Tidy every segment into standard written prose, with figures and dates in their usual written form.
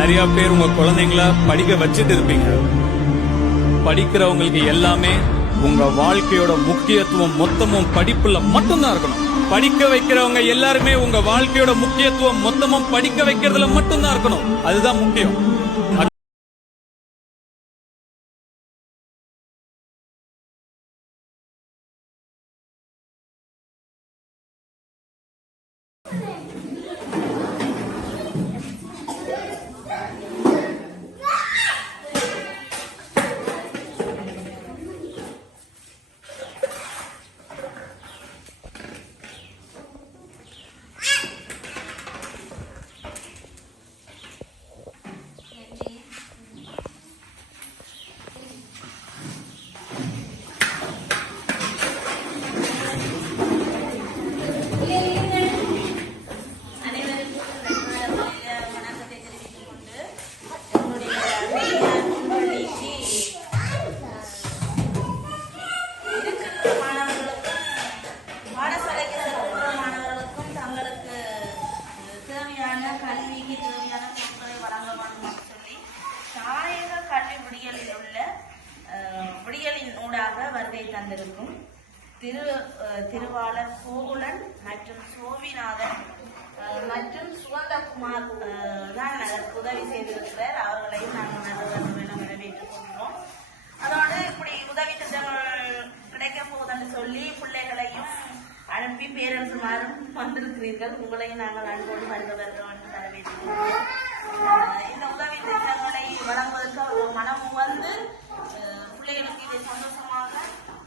நிறைய பேர் உங்க குழந்தைங்கள படிக்க வச்சுட்டு இருப்பீங்க. படிக்கிறவங்களுக்கு எல்லாமே உங்க வாழ்க்கையோட முக்கியத்துவம் மொத்தமும் படிப்புல மட்டும்தான் இருக்கணும். படிக்க வைக்கிறவங்க எல்லாருமே உங்க வாழ்க்கையோட முக்கியத்துவம் மொத்தமும் படிக்க வைக்கிறதுல மட்டும்தான் இருக்கணும். அதுதான் முக்கியம். கல்விக்கு தேவையான பொருட்களை வழங்க வேண்டும் சொல்லி தாயக கல்வி விடியலில் உள்ள விடியலின் ஊடாக வருகை தந்திருக்கும் திருவாளர் கோகுலன் மற்றும் சோமிநாதன் மற்றும் சுகந்தகுமார் தான் அதற்கு உதவி செய்திருக்கிறார். அவர்களையும் நாங்கள் வரவேற்றுக் கொள்கிறோம். அதோடு இப்படி உதவி திட்டங்கள் கிடைக்க போகுதுன்னு சொல்லி பிள்ளைகளையும் அனுப்பி பேரரசுமாரும் வந்திருக்கிறீர்கள். உங்களையும் நாங்கள் அன்போடு வருக என்று வரவேற்கிறோம். இந்த உதவி திட்டங்களை வழங்குவதற்கு அவர்கள் மனம் வந்து பிள்ளைகளுக்கு இதை சந்தோஷமாக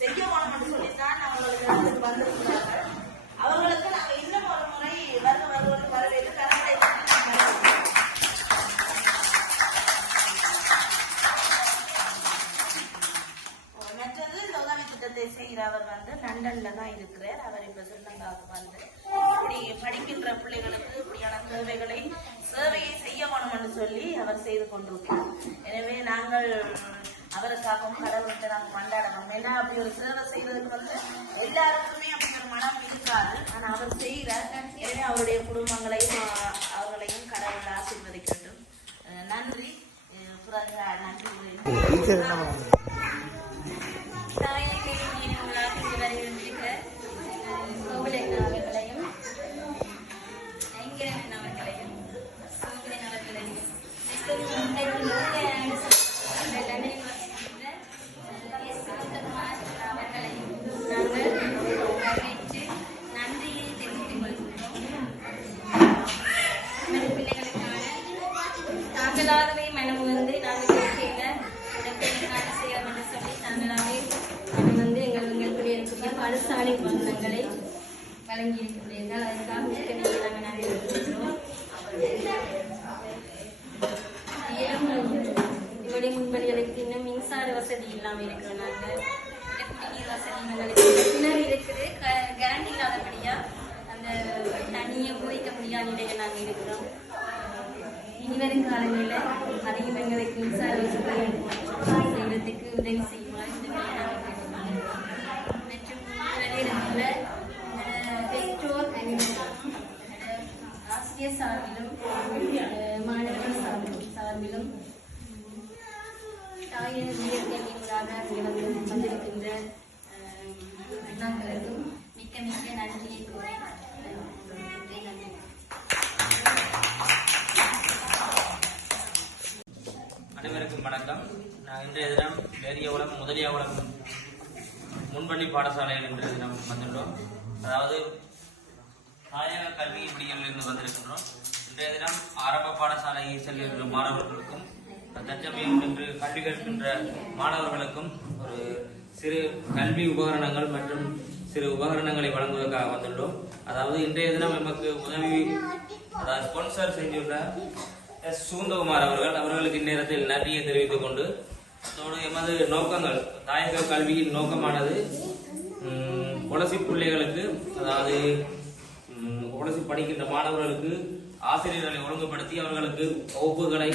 செய்ய வேணும் என்று சொல்லித்தான் அவர்களுக்கு வந்திருக்கிறார்கள். அவர்களுக்கு நாங்கள் இன்னும் ஒரு முறை வருக வரவேற்று கரங்களை மற்றது இந்த உதவி திட்டத்தை செய்கிறவர் வந்து லண்டன்ல தான் இருக்கிறார். அவர் இப்ப ஸ்ரீலங்காவுக்கு வந்து இப்படி படிக்கின்ற பிள்ளைகளுக்கு இப்படியான சேவையை செய்ய வேணும் என்று சொல்லி அவர் செய்து கொண்டிருக்கிறார். எனவே நாங்கள் அவருக்காகவும் கடவுள்கிட்ட நாங்கள் கொண்டாடணும். ஏன்னா அப்படி ஒரு சேவை செய்வதற்கு வந்து எல்லாருக்குமே அப்படி ஒரு மனம் இருக்காது. ஆனா அவர் செய்கிறார். எனவே அவருடைய குடும்பங்களையும் அவர்களையும் கடவுள் ஆசீர்வதிக்கட்டும். நன்றி. நன்றி. தாங்களாகவே மனம் வந்து நாங்கள் செய்ய வேண்டும் சொல்லி தாங்களாகவே மனம் வந்து எங்களுடைய இருக்கக்கூடிய பாடசாலை வாகனங்களை வழங்கி இருக்கிறீர்கள். அதுக்காக நாங்கள் நிறைவேற்றுகிறோம். இவருடைய முன்படிகளுக்கு இன்னும் மின்சார வசதி இல்லாமல் இருக்கிறோம். நாங்கள் குடிநீர் வசதி கிணறு இருக்குது, கரண்ட் இல்லாதபடியா அந்த தண்ணியை குறைக்க முடியாத நிலையில் நாங்கள் இருக்கிறோம். இனிவரும் காலங்களில் அதையும் எங்களுக்கு மின்சார வசதி செய்வதற்கு உதவி செய்யுமாறு இந்த மற்றும் இடங்களில் பெற்றோர் ஆசிரியர் சார்பிலும் மாணவர்கள் சார்பிலும் தாயின் உயர்கல்விகளாக வந்திருக்கின்ற அண்ணாக்களுக்கும் மிக்க மிக்க நன்றியை கூறி அனைவருக்கும் வணக்கம். நான் இன்றைய தினம் வேரியகுளம் முதலியாகுளம் முன்பள்ளி பாடசாலையில் இன்றைய தினம் வந்துள்ளோம். அதாவது தாயக கல்வி விடியலிருந்து வந்திருக்கின்றோம். இன்றைய தினம் ஆரம்ப பாடசாலை செல்கின்ற மாணவர்களுக்கும் தற்சமயம் இன்று கல்வி கற்கின்ற மாணவர்களுக்கும் ஒரு சிறு கல்வி உபகரணங்கள் மற்றும் சிறு உபகரணங்களை வழங்குவதற்காக வந்துள்ளோம். அதாவது இன்றைய தினம் நமக்கு உதவி அதாவது ஸ்பான்சர் செய்துள்ள சுகந்தகுமார் அவர்களுக்கு இந்நேரத்தில் நன்றியை தெரிவித்துக் கொண்டு அதோடு எமது நோக்கங்கள் தாயக கல்வியின் நோக்கமானது கொலசி பிள்ளைகளுக்கு அதாவது கொலசி படிக்கின்ற மாணவர்களுக்கு ஆசிரியர்களை ஒழுங்குபடுத்தி அவர்களுக்கு வகுப்புகளை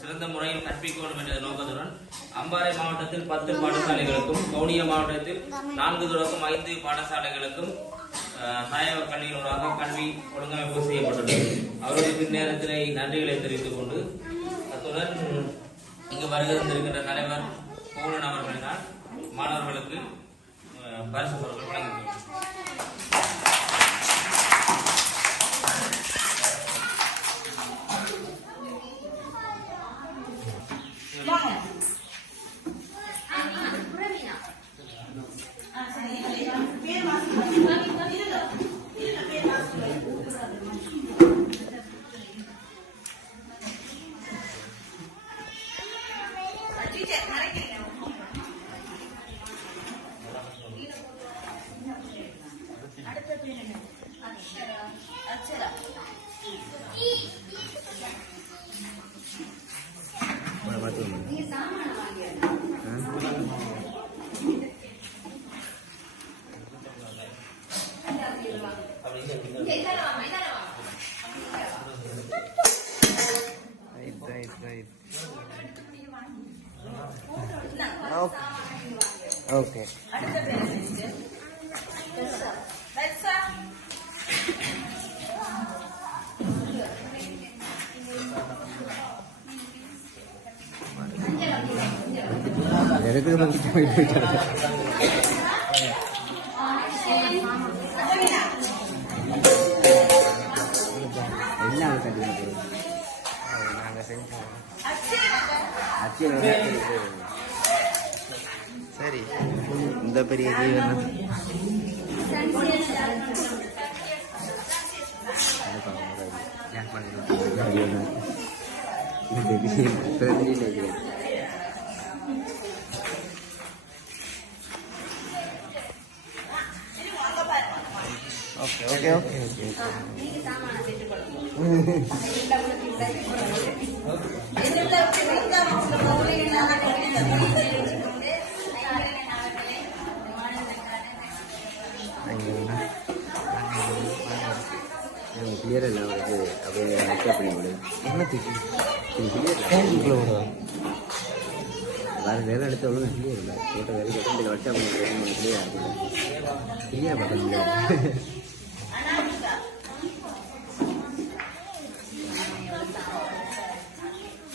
சிறந்த முறையில் கற்பிக்க வேண்டும் என்ற நோக்கத்துடன் அம்பாறை மாவட்டத்தில் 10 பாடசாலைகளுக்கும் வவுனியா மாவட்டத்தில் 4 தொடக்கம் 5 பாடசாலைகளுக்கும் தாயக கல்வியினூடாக கல்வி ஒழுங்கமைப்பு செய்யப்பட்டுள்ளது. அவருடைய நேரத்தில் நன்றிகளை தெரிவித்துக் கொண்டு அத்துடன் இங்கு வருகின்ற தலைவர் கோவலன் அவர்களினால் மாணவர்களுக்கு பரிசு பொருட்கள் வழங்கியுள்ளனர். Okay. சரி இந்த பெரிய Jeevan okay okay okay okay clear இல்லை அவருக்கு அப்படியே அக்செப்ட் பண்ணி விடு என்ன கிளியர் வேறு வேலை எடுத்த ஒழுங்கு கிளியர் இல்லை போட்ட வேலை கேட்டு வாட்ஸ்அப் பண்ணி கிளியர் ஆகுது கிளியர் பண்ண முடியாது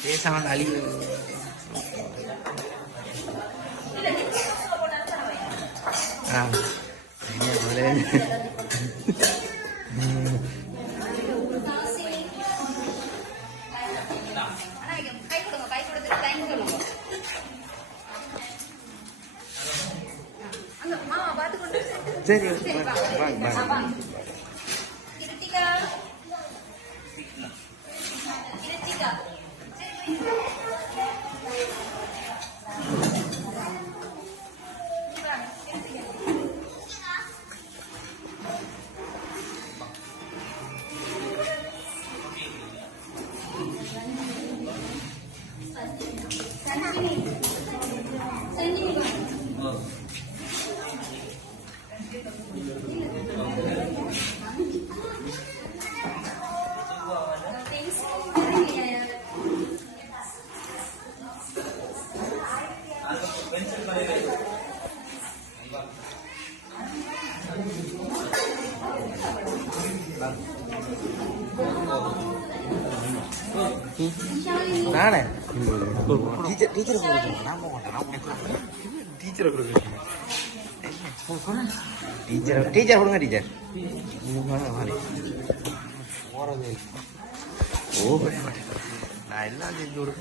பேசாமல் அழிவு சரி வாங்க நானே டீச்சரை கொடுக்கணும் நான் போக மாட்டேன் டீச்சரை கொடுக்கணும் டீச்சர் கொடுங்க டீச்சர் போறது ஓ நான் எல்லாம் செஞ்சு கொடுக்க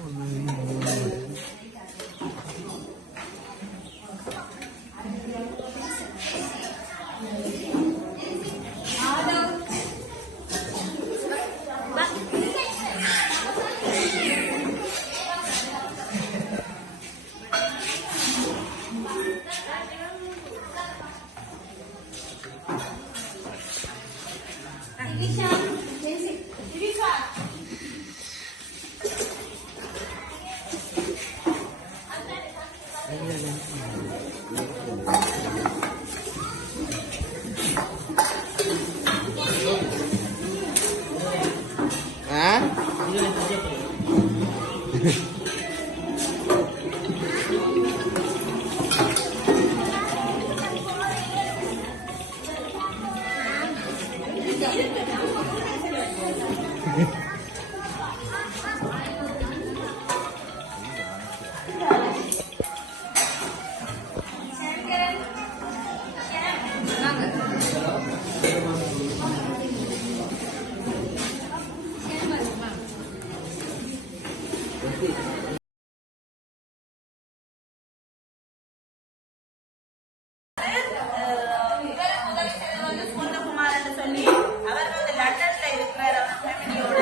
இவருக்கு உதவி செய்தது வந்து சுகந்தகுமார் என்று சொல்லி அவர் வந்து லண்டன்ல இருக்கிறார் அவர் ஃபேமிலியோட.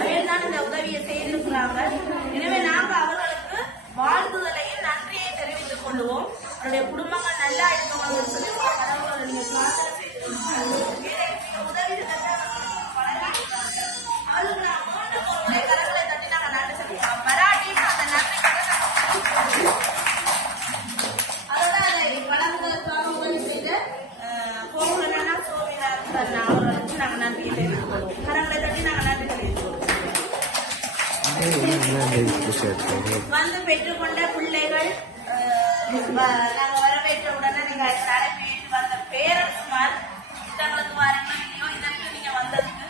அவர் தான் இந்த உதவியை செய்திருக்கிறாங்க. எனவே நாங்க அவர்களுக்கு வாழ்த்துதலையும் நன்றியை தெரிவித்துக் கொள்வோம். அவருடைய குடும்பங்கள் நல்லா இருக்கணும் சொல்லி கடவுளுடைய பிரார்த்தனை செய்திருக்கிறாங்க. உதவி அவர்களுக்கு நான் மீண்டும் ஒரு முறை கரங்களை தட்டி நாங்கள் நன்றி செலுத்தலாம். மராட்டி அந்த நன்றி அதெல்லாம் அதை வளர்ந்ததற்காக உதவி செய்த கோகுலனா சோவிநாதன் அவர்களுக்கு நாங்கள் நன்றியை தெரிவித்துக் கொள்வோம். கரங்களை தட்டி நாங்கள் நன்றி தெரிவித்துக் கொள்வோம். வந்து பெற்றுக்கொண்ட பிள்ளைகள் நாங்கள் வரவேற்ற உடனே நீங்க அழைப்பு வந்த பேரண்ட்ஸ்மார் தங்களுக்கு வரீங்களோ இதற்கு நீங்க வந்ததுக்கு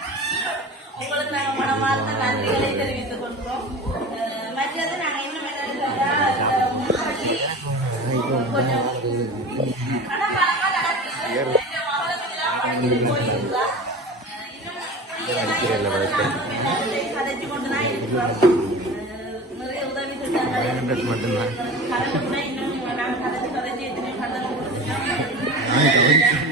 உங்களுக்கு நாங்கள் மனமார்ந்த நன்றிகளை தெரிவித்துக் கொள்கிறோம். மற்றது நாங்கள் இன்னும் கொஞ்சம் கனகாலமா நடக்குது. போயிருக்கா கதைச்சு கொண்டுதான் இருக்கிறோம். நிறைய உதவி திட்டங்கள் கரண்ட் கூட இன்னும் நாங்கள் கதைச்சு எத்தனை கடன் கொடுத்துட்டோம்.